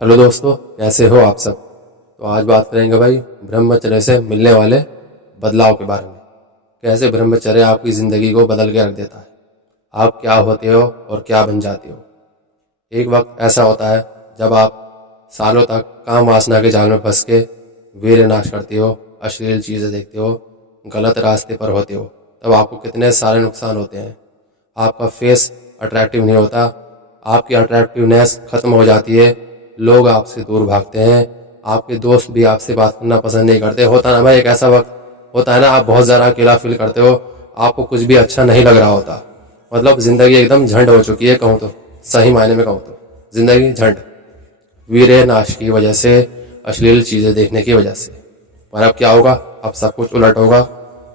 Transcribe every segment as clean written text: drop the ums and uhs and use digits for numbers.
Hello दोस्तों, कैसे हो आप सब। तो आज बात करेंगे भाई ब्रह्मचर्य से मिलने वाले बदलाव के बारे में। कैसे ब्रह्मचर्य आपकी ज़िंदगी को बदल के रख देता है, आप क्या होते हो और क्या बन जाते हो। एक वक्त ऐसा होता है जब आप सालों तक काम वासना के जाल में फंस के वीर्य नाश करते हो, अश्लील चीज़ें देखते हो, गलत रास्ते पर होते हो। तब आपको कितने सारे नुकसान होते हैं। आपका फेस अट्रैक्टिव नहीं होता, आपकी अट्रैक्टिवनेस खत्म हो जाती है, लोग आपसे दूर भागते हैं, आपके दोस्त भी आपसे बात करना पसंद नहीं करते। होता ना भाई, एक ऐसा वक्त होता है ना, आप बहुत ज़्यादा अकेला फील करते हो, आपको कुछ भी अच्छा नहीं लग रहा होता। मतलब ज़िंदगी एकदम झंड हो चुकी है, कहूँ तो सही मायने में कहूँ तो ज़िंदगी झंड, वीर्य नाश की वजह से, अश्लील चीज़ें देखने की वजह से। पर अब क्या होगा, अब सब कुछ उलट होगा,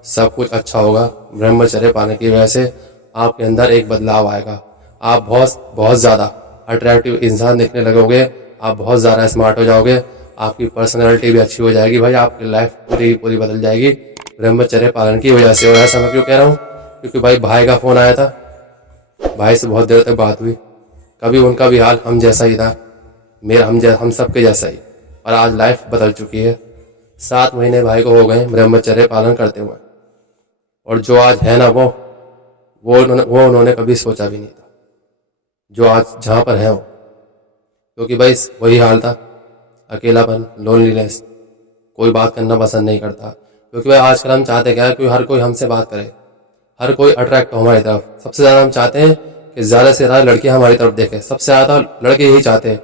सब कुछ अच्छा होगा। ब्रह्मचर्य पाने की वजह से आपके अंदर एक बदलाव आएगा। आप बहुत बहुत ज़्यादा अट्रैक्टिव इंसान दिखने लगोगे, आप बहुत ज़्यादा स्मार्ट हो जाओगे, आपकी पर्सनैलिटी भी अच्छी हो जाएगी भाई, आपकी लाइफ पूरी पूरी बदल जाएगी ब्रह्मचर्य पालन की वजह से। और ऐसा मैं क्यों कह रहा हूँ, क्योंकि भाई भाई का फ़ोन आया था, भाई से बहुत देर तक बात हुई। कभी उनका भी हाल हम जैसा ही था, मेरा हम सबके जैसा ही। और आज लाइफ बदल चुकी है। 7 महीने भाई को हो गए ब्रह्मचर्य पालन करते हुए, और जो आज है ना वो उन्होंने कभी सोचा भी नहीं था, जो आज जहाँ पर है वो। क्योंकि भाई वही हाल था, अकेलापन, लोनलीनेस, कोई बात करना पसंद नहीं करता। क्योंकि भाई आजकल हम चाहते क्या है कि हर कोई हमसे बात करे, हर कोई अट्रैक्ट हो हमारी तरफ। सबसे ज़्यादा हम चाहते हैं कि ज़्यादा से ज़्यादा लड़कियां हमारी तरफ देखें, सबसे ज़्यादा लड़के यही चाहते हैं।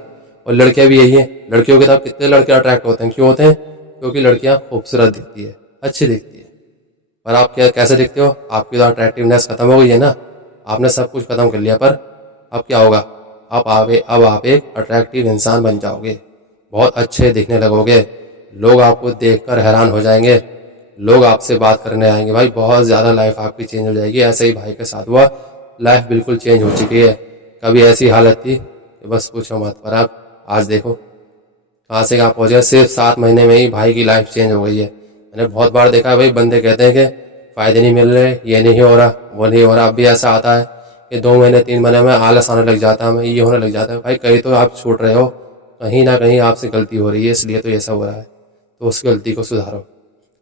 और लड़कियां भी यही हैं। लड़कियों की तरफ कितने लड़के अट्रैक्ट होते हैं, क्यों होते हैं? क्योंकि लड़कियां खूबसूरत दिखती है, अच्छी दिखती है। पर आप क्या कैसे दिखते हो? आपकी तो अट्रैक्टिवनेस खत्म हो गई है ना, आपने सब कुछ खत्म कर लिया। पर अब क्या होगा, अब आप एक अट्रैक्टिव इंसान बन जाओगे, बहुत अच्छे दिखने लगोगे, लोग आपको देखकर हैरान हो जाएंगे, लोग आपसे बात करने आएंगे। भाई बहुत ज़्यादा लाइफ आपकी चेंज हो जाएगी। ऐसे ही भाई के साथ हुआ, लाइफ बिल्कुल चेंज हो चुकी है। कभी ऐसी हालत थी कि बस पूछो मत, पर आप आज देखो कहाँ से कहाँ पहुँच गए। सिर्फ 7 महीने में ही भाई की लाइफ चेंज हो गई है। मैंने बहुत बार देखा है भाई, बंदे कहते हैं कि फ़ायदे नहीं मिल रहे, ये नहीं हो रहा, वो नहीं हो रहा। अब भी ऐसा आता है कि 2 महीने 3 महीने में आलस आने लग जाता है, हमें ये होने लग जाता है। भाई कहीं तो आप छूट रहे हो, कहीं ना कहीं आपसे गलती हो रही है, इसलिए तो ये सब हो रहा है। तो उस गलती को सुधारो।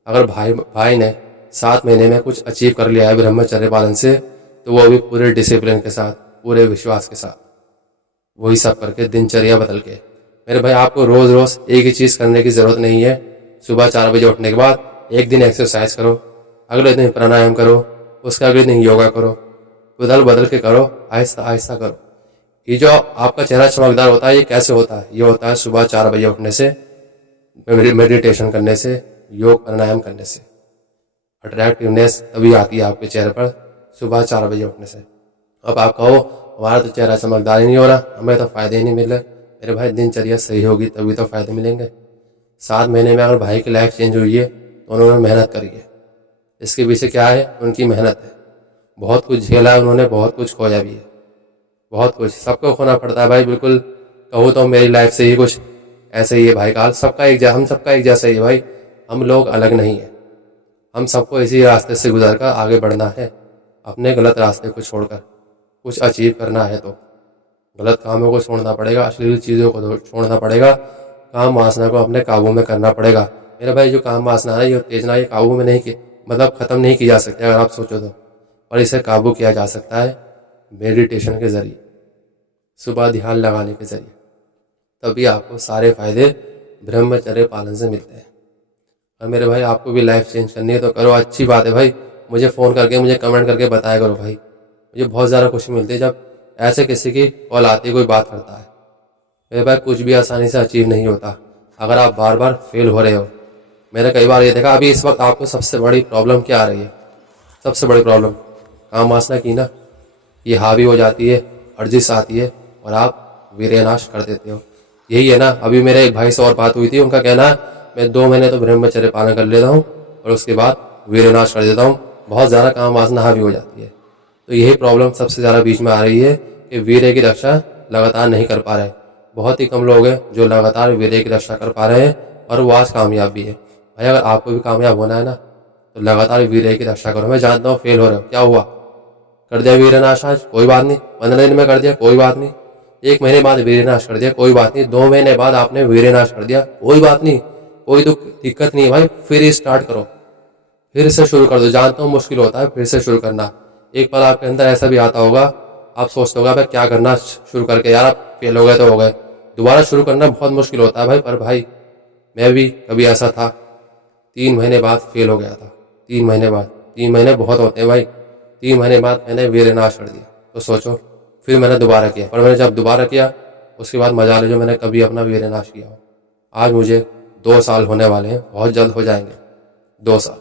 अगर भाई भाई ने 7 महीने में कुछ अचीव कर लिया है ब्रह्मचर्य पालन से, तो वो भी पूरे डिसिप्लिन के साथ, पूरे विश्वास के साथ, वही सब करके दिनचर्या बदल के। मेरे भाई आपको रोज़ रोज़ एक ही चीज़ करने की ज़रूरत नहीं है। सुबह 4 बजे उठने के बाद एक दिन एक्सरसाइज करो, अगले दिन प्राणायाम करो, उसके अगले दिन योगा करो, बदल बदल के करो, आहिस्ता आहिस्ता करो। ये जो आपका चेहरा चमकदार होता है, ये कैसे होता है? ये होता है सुबह 4 बजे उठने से, मेडिटेशन करने से, योग प्राणायाम करने से। अट्रैक्टिवनेस तभी आती है आपके चेहरे पर, सुबह 4 बजे उठने से। अब आप कहो हमारा तो चेहरा चमकदार ही नहीं हो रहा, हमें तो फ़ायदे ही नहीं मिल रहे। मेरे भाई दिनचर्या सही होगी तभी तो फ़ायदे मिलेंगे। 7 महीने में अगर भाई की लाइफ चेंज हुई है तो उन्होंने मेहनत करी है। इसके पीछे क्या है? उनकी मेहनत है। बहुत कुछ झेला है उन्होंने, बहुत कुछ खोया भी है, बहुत कुछ सबको खोना पड़ता है भाई। बिल्कुल कहूँ तो मेरी लाइफ से ही कुछ ऐसे ही है भाई का हाल। हम सबका एक जैसा ही है भाई, हम लोग अलग नहीं है। हम सबको इसी रास्ते से गुजर कर आगे बढ़ना है, अपने गलत रास्ते को छोड़कर। कुछ अचीव करना है तो गलत कामों को छोड़ना पड़ेगा, अश्लील चीज़ों को छोड़ना पड़ेगा, काम वासना को अपने काबू में करना पड़ेगा। मेरा भाई जो काम वासना है, ये तेजना, ये काबू में नहीं की, मतलब ख़त्म नहीं की जा सकती अगर आप सोचो तो। और इसे काबू किया जा सकता है मेडिटेशन के ज़रिए, सुबह ध्यान लगाने के ज़रिए। तभी आपको सारे फायदे ब्रह्मचर्य पालन से मिलते हैं। और मेरे भाई आपको भी लाइफ चेंज करनी है तो करो, अच्छी बात है भाई। मुझे फ़ोन करके, मुझे कमेंट करके बताया करो भाई, मुझे बहुत ज़्यादा खुशी मिलती है जब ऐसे किसी की कॉल आती है, कोई बात करता है। मेरे भाई कुछ भी आसानी से अचीव नहीं होता अगर आप बार बार फेल हो रहे हो। मैंने कई बार ये देखा, अभी इस वक्त आपको सबसे बड़ी प्रॉब्लम क्या आ रही है? सबसे बड़ी प्रॉब्लम काम वासना की ना, ये हावी हो जाती है, अर्जिश आती है और आप वीर्यनाश कर देते हो। यही है ना। अभी मेरे एक भाई से और बात हुई थी, उनका कहना है मैं 2 महीने तो ब्रह्मचर्य पालन कर लेता हूँ और उसके बाद वीर्यनाश कर देता हूँ, बहुत ज़्यादा काम वासना हावी हो जाती है। तो यही प्रॉब्लम सबसे ज़्यादा बीच में आ रही है कि वीर्य की रक्षा लगातार नहीं कर पा रहे। बहुत ही कम लोग हैं जो लगातार वीर्य की रक्षा कर पा रहे हैं और वो आज कामयाब भी है। भाई अगर आपको भी कामयाब होना है ना, तो लगातार वीर्य की रक्षा करो। मैं जानता हूँ फेल हो रहे हो, क्या हुआ, कर दिया वीर्य नाश आज, कोई बात नहीं, 15 दिन में कर दिया, कोई बात नहीं। 1 महीने बाद वीर्यनाश कर दिया, कोई बात नहीं। 2 महीने बाद आपने वीर्यनाश कर दिया, कोई बात नहीं, कोई दिक्कत नहीं है भाई। फिर स्टार्ट करो, फिर से शुरू कर दो। जानता हूँ मुश्किल होता है फिर से शुरू करना। एक बार आपके अंदर ऐसा भी आता होगा, आप सोचते होगा भाई क्या करना शुरू करके, यार आप फेल हो गए तो हो गए। दोबारा शुरू करना बहुत मुश्किल होता है भाई। पर भाई मैं भी कभी ऐसा था, 3 महीने बाद फेल हो गया था। 3 महीने बाद, 3 महीने बहुत होते हैं भाई। 3 महीने बाद मैंने वीर्यनाश कर दिया। तो सोचो, फिर मैंने दोबारा किया। पर मैंने जब दोबारा किया उसके बाद मजा ले जो मैंने कभी अपना वीर्यनाश किया हो। आज मुझे 2 साल होने वाले हैं, बहुत जल्द हो जाएंगे 2 साल,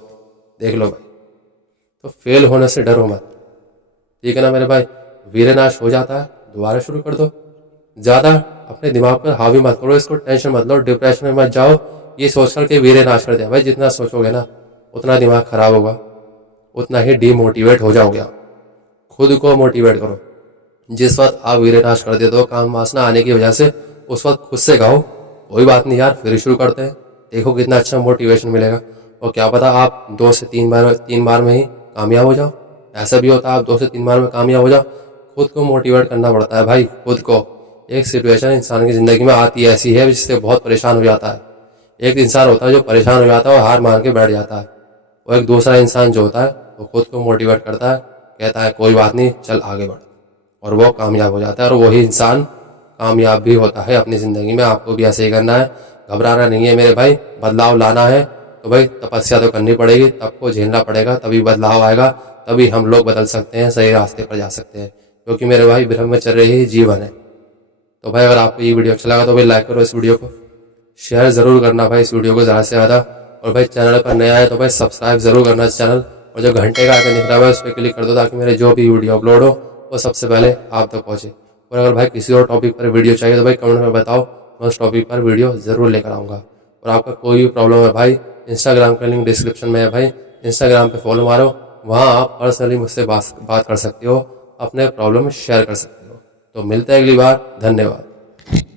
देख लो भाई। तो फेल होने से डरो मत, ठीक है ना मेरे भाई। वीर्यनाश हो जाता है, दोबारा शुरू कर दो। ज़्यादा अपने दिमाग पर हावी मत करो, इसको टेंशन मत लो, डिप्रेशन में मत जाओ ये सोचकर के वीर्यनाश कर दिया। भाई जितना सोचोगे ना उतना दिमाग खराब होगा, उतना ही डीमोटिवेट हो जाओगे आप। खुद को मोटिवेट करो। जिस वक्त आप वीर्यनाश कर देते हो काम वासना आने की वजह से, उस वक्त खुद से कहो कोई बात नहीं यार, फिर शुरू करते हैं, देखो कितना अच्छा मोटिवेशन मिलेगा। और क्या पता आप 2 से 3 बार में ही कामयाब हो जाओ। ऐसा भी होता है आप 2 से 3 बार में कामयाब हो जाओ। खुद को मोटिवेट करना पड़ता है भाई, खुद को। एक सिचुएशन इंसान की ज़िंदगी में आती है ऐसी है जिससे बहुत परेशान हो जाता है। एक इंसान होता है जो परेशान हो जाता है और हार मान के बैठ जाता है, और एक दूसरा इंसान जो होता है वो खुद को मोटिवेट करता है, कहता है कोई बात नहीं चल आगे बढ़, और वो कामयाब हो जाता है। और वही इंसान कामयाब भी होता है अपनी ज़िंदगी में। आपको भी ऐसे ही करना है, घबराना नहीं है मेरे भाई। बदलाव लाना है तो भाई तपस्या तो करनी पड़ेगी, तब को झेलना पड़ेगा, तभी बदलाव आएगा, तभी हम लोग बदल सकते हैं, सही रास्ते पर जा सकते हैं। क्योंकि मेरे भाई ब्रह्मचर्य ही जीवन है। तो भाई अगर आपको ये वीडियो अच्छा लगा तो भाई लाइक करो इस वीडियो को, शेयर ज़रूर करना भाई इस वीडियो को ज़्यादा से ज़्यादा। और भाई चैनल पर नया है तो भाई सब्सक्राइब ज़रूर करना इस चैनल, और जो घंटे का आइकन दिख रहा है उस पर क्लिक कर दो ताकि मेरे जो भी वीडियो अपलोड हो वो सबसे पहले आप तक पहुँचे। और अगर भाई किसी और टॉपिक पर वीडियो चाहिए तो भाई कमेंट में बताओ, मैं उस टॉपिक पर वीडियो ज़रूर लेकर आऊँगा। और आपका कोई भी प्रॉब्लम है भाई, इंस्टाग्राम का लिंक डिस्क्रिप्शन में है भाई, इंस्टाग्राम पे फॉलो मारो, वहाँ आप पर्सनली मुझसे बात कर सकते हो, अपने प्रॉब्लम शेयर कर सकते हो। तो मिलते हैं अगली बार, धन्यवाद।